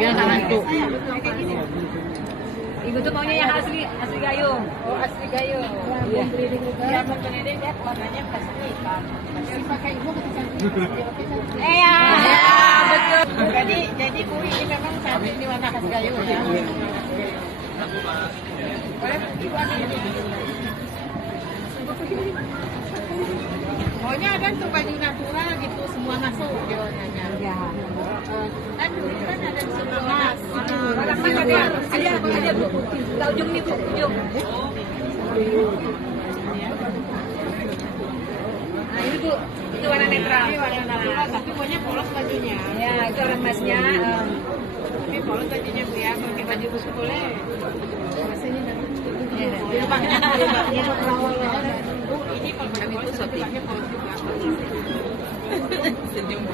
Yang hantu. Ibu tuh maunya yang asli gayung. Oh, asli gayung. Iya. Dia berkeliling lihat warnanya pasti hitam. Pasti pakai ibu Ya, betul. Jadi Bu ini memang saat ini warna khas gayung ya. Boleh ibu ambil ini. Pokoknya ada tuh baju natural gitu semua masuk dia warnanya. Ya. Kan dulu kan ada di sebelah mas. Warna emas ada Bu. Ke ujung nih Bu, ujung. Nah, ini Bu, itu warna netral. Ini warna natural tapi pokoknya polos bajunya. Ya, itu warna emasnya. Tapi polos bajunya Bu ya, pakai baju busuk boleh. Rasanya Ya. Bu, ini kalau pakai polos tapi pakai polos juga. Senyum.